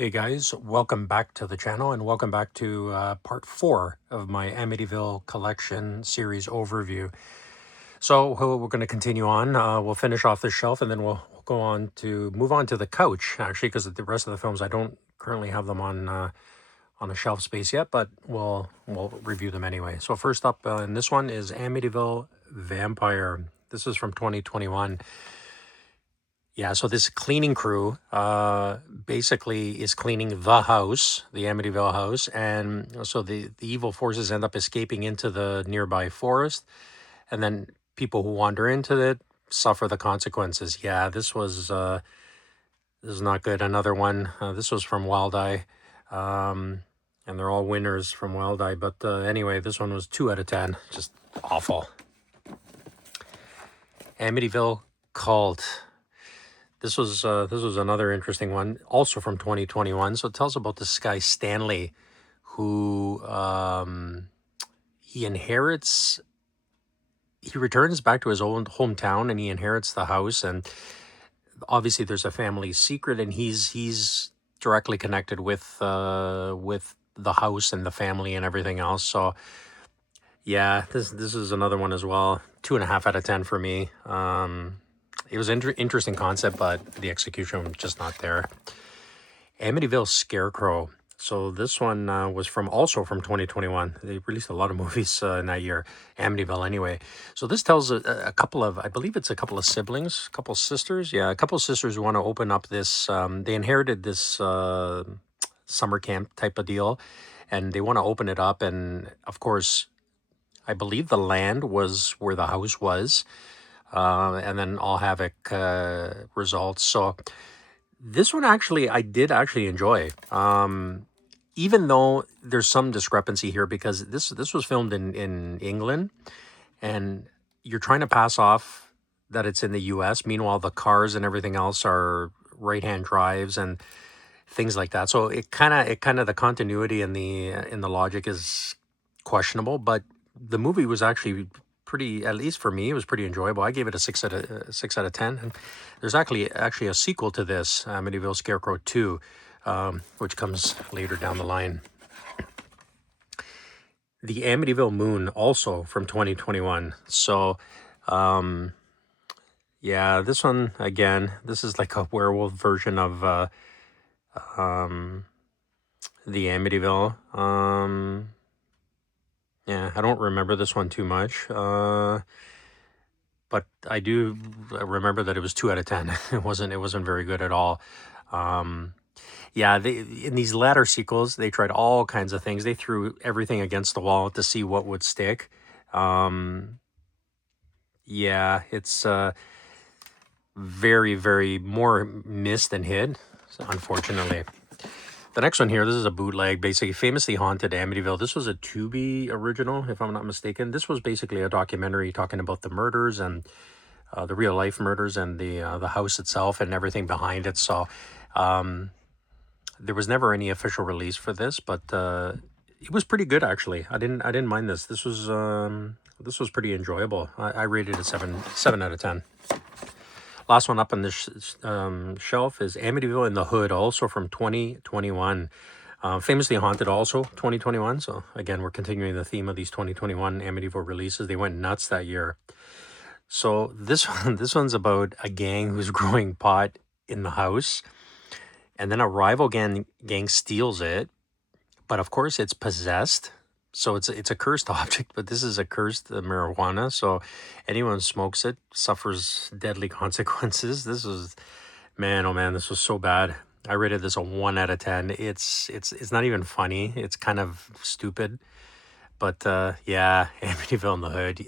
Hey guys, welcome back to the channel and welcome back to part 4 of my Amityville collection series overview. So we're going to continue on. We'll finish off this shelf and then we'll go on to move on to the couch, actually, because the rest of the films I don't currently have them on a shelf space yet, but we'll review them anyway. So first up in this one is Amityville Vampire. This is from 2021. Yeah, so this cleaning crew basically is cleaning the house, the Amityville house, and so the evil forces end up escaping into the nearby forest, and then people who wander into it suffer the consequences. Yeah, this is not good. Another one. This was from Wild Eye, and they're all winners from Wild Eye. But anyway, this one was 2 out of 10. Just awful. Amityville Cult. This was another interesting one, also from 2021. So it tells about this guy Stanley, who he returns back to his own hometown, and he inherits the house. And obviously, there's a family secret, and he's directly connected with the house and the family and everything else. So yeah, this is another one as well. 2.5 out of 10 for me. It was an interesting concept, but the execution was just not there. Amityville Scarecrow. So this one was also from 2021. They released a lot of movies in that year, Amityville anyway. So this tells a couple of, I believe it's a couple of siblings, a couple of sisters. Yeah, a couple of sisters who want to open up this, they inherited this summer camp type of deal, and they want to open it up. And of course, I believe the land was where the house was. And then All Havoc results. So this one I did actually enjoy. Even though there's some discrepancy here because this was filmed in England, and you're trying to pass off that it's in the US. Meanwhile, the cars and everything else are right-hand drives and things like that. So it kind of the continuity and the logic is questionable, but the movie was actually pretty, at least for me, it was pretty enjoyable. I gave it a 6 out of 10. And there's actually a sequel to this, Amityville Scarecrow 2, which comes later down the line. The Amityville Moon, also from 2021. So, yeah, this one again. This is like a werewolf version of the Amityville. Yeah, I don't remember this one too much. But I do remember that it was 2 out of 10. It wasn't very good at all. Yeah, in these latter sequels, they tried all kinds of things. They threw everything against the wall to see what would stick. Yeah, it's very, very more missed than hit, unfortunately. The next one here, this is a bootleg, basically Famously Haunted Amityville. This was a Tubi original, if I'm not mistaken. This was basically a documentary talking about the murders and the real life murders and the house itself and everything behind it. So there was never any official release for this, but it was pretty good actually. I didn't mind this. This was pretty enjoyable. I rated it 7 out of 10. Last one up on this shelf is Amityville in the Hood, also from 2021. Famously Haunted, also 2021. So again, we're continuing the theme of these 2021 Amityville releases. They went nuts that year. So this one's about a gang who's growing pot in the house, and then a rival gang steals it. But of course, it's possessed. So it's a cursed object, but this is a cursed marijuana. So anyone who smokes it suffers deadly consequences. This was, man, oh man, this was so bad. I rated this a 1 out of 10. It's not even funny. It's kind of stupid. But yeah, Amityville in the Hood.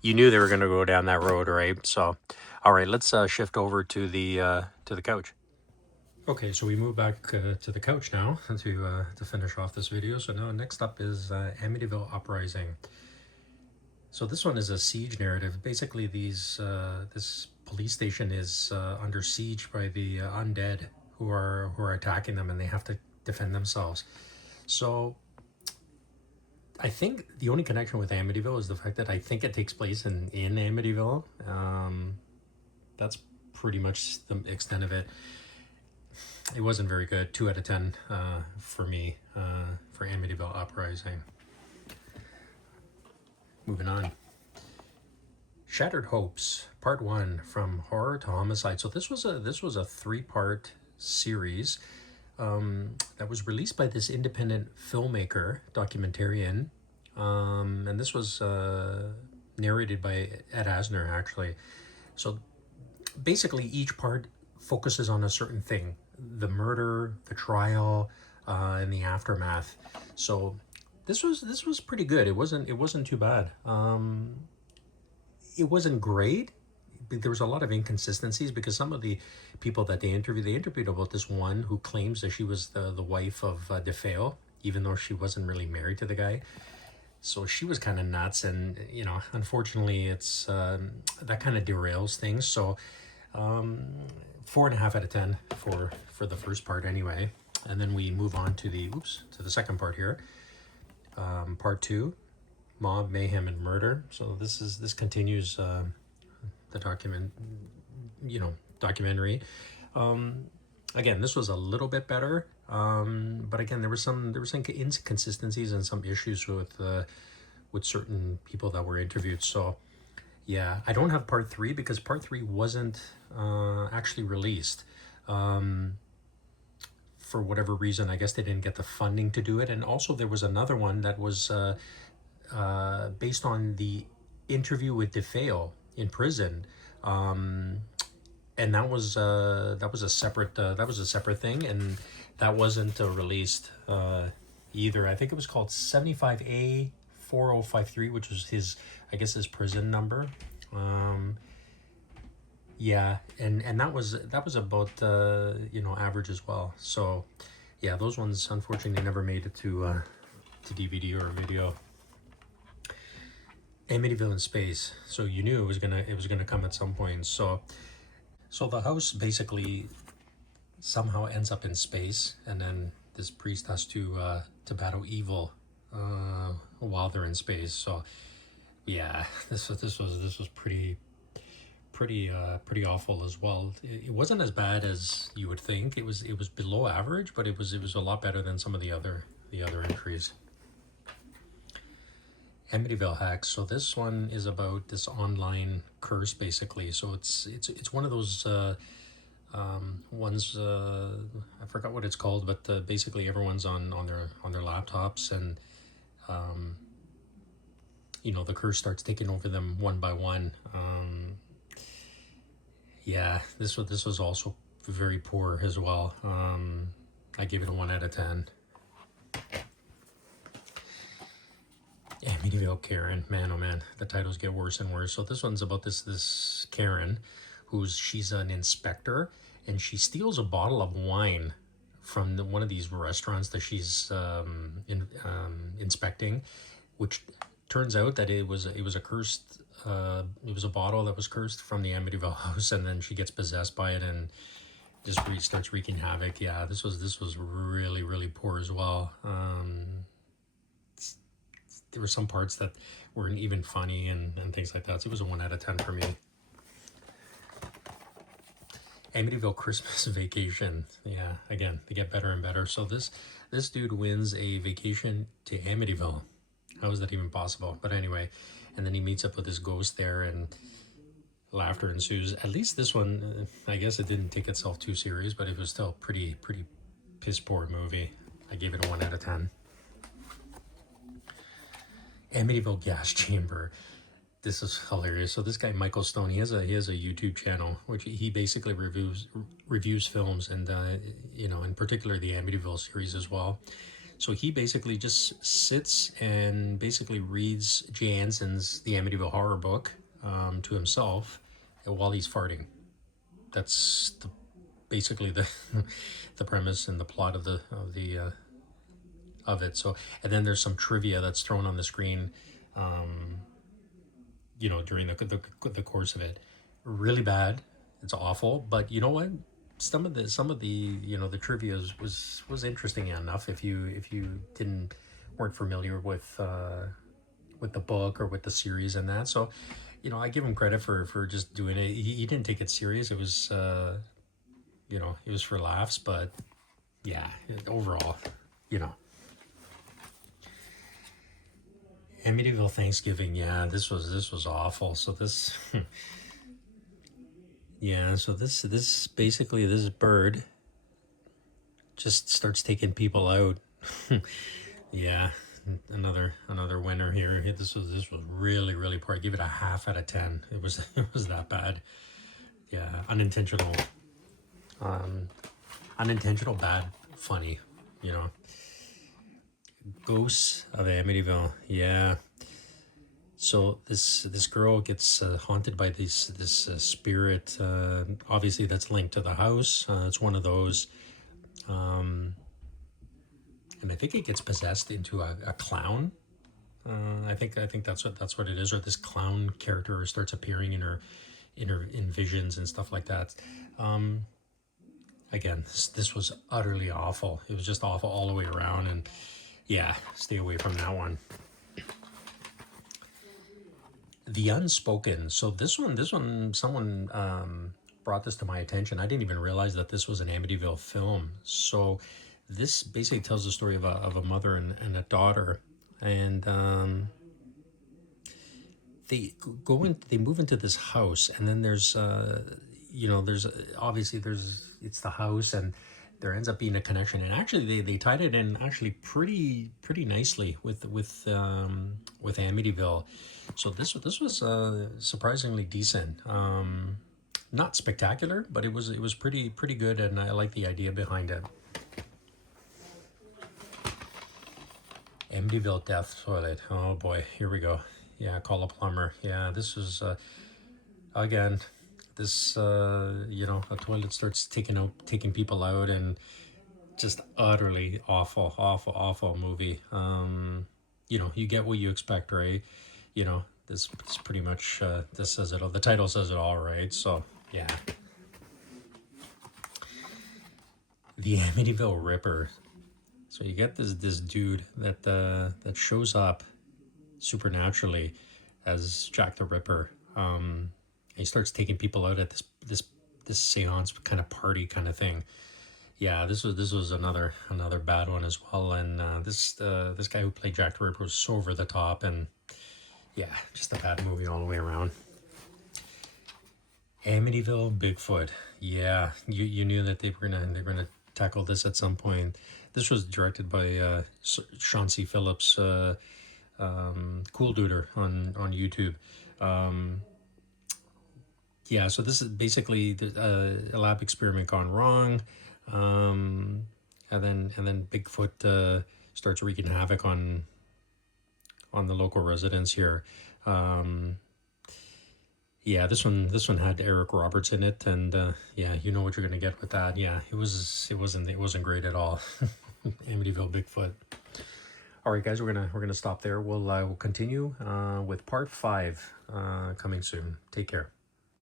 You knew they were going to go down that road, right? So, all right, let's shift over to the couch. Okay, so we move back to the couch now to finish off this video. So now next up is Amityville Uprising. So this one is a siege narrative. Basically, this police station is under siege by the undead who are attacking them, and they have to defend themselves. So I think the only connection with Amityville is the fact that I think it takes place in Amityville. That's pretty much the extent of it. it wasn't very good. 2 out of 10 for me for Amityville Uprising. Moving on. Shattered Hopes, Part 1, From Horror to Homicide. So this was a 3-part series that was released by this independent filmmaker, documentarian, and this was narrated by Ed Asner, actually. So basically, each part focuses on a certain thing: the murder, the trial, and the aftermath. So this was pretty good. It wasn't too bad. It wasn't great. There was a lot of inconsistencies because some of the people that they interviewed about this one who claims that she was the wife of DeFeo, even though she wasn't really married to the guy. So she was kind of nuts, and unfortunately, it's that kind of derails things. So 4.5 out of 10 for the first part, anyway. And then we move on to the second part here, part 2, Mob, Mayhem, and Murder. So this continues the documentary. Again, this was a little bit better, but again, there were some inconsistencies and some issues with certain people that were interviewed. So yeah, I don't have part 3 because part 3 wasn't actually released. For whatever reason, I guess they didn't get the funding to do it. And also there was another one that was based on the interview with DeFeo in prison. And that was a separate thing, and that wasn't released either. I think it was called 75A 4053, which was his prison number. Yeah, and that was about average as well. So yeah, those ones unfortunately never made it to DVD or video. Amityville in Space. So you knew it was gonna come at some point. So the house basically somehow ends up in space, and then this priest has to battle evil while they're in space. So yeah, this was pretty awful as well. It wasn't as bad as you would think. It was below average, but it was a lot better than some of the other entries. Amityville Hacks. So this one is about this online curse, basically. So it's one of those ones. I forgot what it's called, but basically everyone's on their laptops, and the curse starts taking over them one by one. Yeah, this was also very poor as well. I gave it a 1 out of 10. Amityville Karen, man, oh man, the titles get worse and worse. So this one's about this Karen, she's an inspector, and she steals a bottle of wine from one of these restaurants that she's inspecting, which turns out that it was a cursed. It was a bottle that was cursed from the Amityville house, and then she gets possessed by it and just starts wreaking havoc. Yeah, this was really, really poor as well. There were some parts that weren't even funny and things like that. So it was a 1 out of 10 for me. Amityville Christmas Vacation. Yeah, again, they get better and better. So this dude wins a vacation to Amityville. How is that even possible? But anyway, and then he meets up with this ghost there, and laughter ensues. At least this one, I guess it didn't take itself too serious, but it was still pretty piss poor movie. I gave it a 1 out of 10. Amityville Gas Chamber. This is hilarious. So this guy Michael Stone, he has a YouTube channel which he basically reviews films, and in particular the Amityville series as well. So he basically just sits and basically reads Jay Anson's The Amityville Horror book to himself while he's farting. That's basically the the premise and the plot of it. So, and then there's some trivia that's thrown on the screen, during the course of it. Really bad. It's awful. But you know what? Some of the the trivia was interesting enough if you weren't familiar with the book or with the series and that. So, I give him credit for just doing it. He didn't take it serious. It was you know, it was for laughs, but yeah, overall, you know. Amityville Thanksgiving, yeah, this was awful. So this, yeah, so this basically this bird just starts taking people out. Yeah, another winner here. This was really poor. I give it a half out of 10. It was it was that bad. Yeah, unintentional bad funny. You know, Ghosts of Amityville. Yeah. So this girl gets haunted by this spirit. Obviously, that's linked to the house. It's one of those, and I think it gets possessed into a clown. I think that's what it is, or this clown character starts appearing in visions and stuff like that. Again, this was utterly awful. It was just awful all the way around, and yeah, stay away from that one. The Unspoken. So this one, someone brought this to my attention. I didn't even realize that this was an Amityville film. So this basically tells the story of a mother and a daughter, and they move into this house, and then there's there's obviously it's the house, and there ends up being a connection, and actually they tied it in actually pretty nicely with Amityville. So this was surprisingly decent. Not spectacular, but it was pretty good, and I like the idea behind it. Amityville Death Toilet. Oh boy, here we go. Yeah, call a plumber. Yeah, this was again, this a toilet starts taking people out, and just utterly awful movie. You get what you expect, right? This pretty much this says it all. The title says it all, right? So yeah, the Amityville Ripper. So you get this dude that shows up supernaturally as Jack the Ripper. He starts taking people out at this seance kind of party kind of thing. Yeah, this was another bad one as well. And this guy who played Jack the Ripper was so over the top, and yeah, just a bad movie all the way around. Amityville Bigfoot. Yeah, you knew that they were gonna tackle this at some point. This was directed by Sean C. Phillips, Cool Duder on YouTube. Yeah, so this is basically a lab experiment gone wrong, and then Bigfoot starts wreaking havoc on the local residents here. Yeah, this one had Eric Roberts in it, and yeah, you know what you're gonna get with that. Yeah, it wasn't great at all. Amityville Bigfoot. All right, guys, we're gonna stop there. We'll continue with part 5 coming soon. Take care.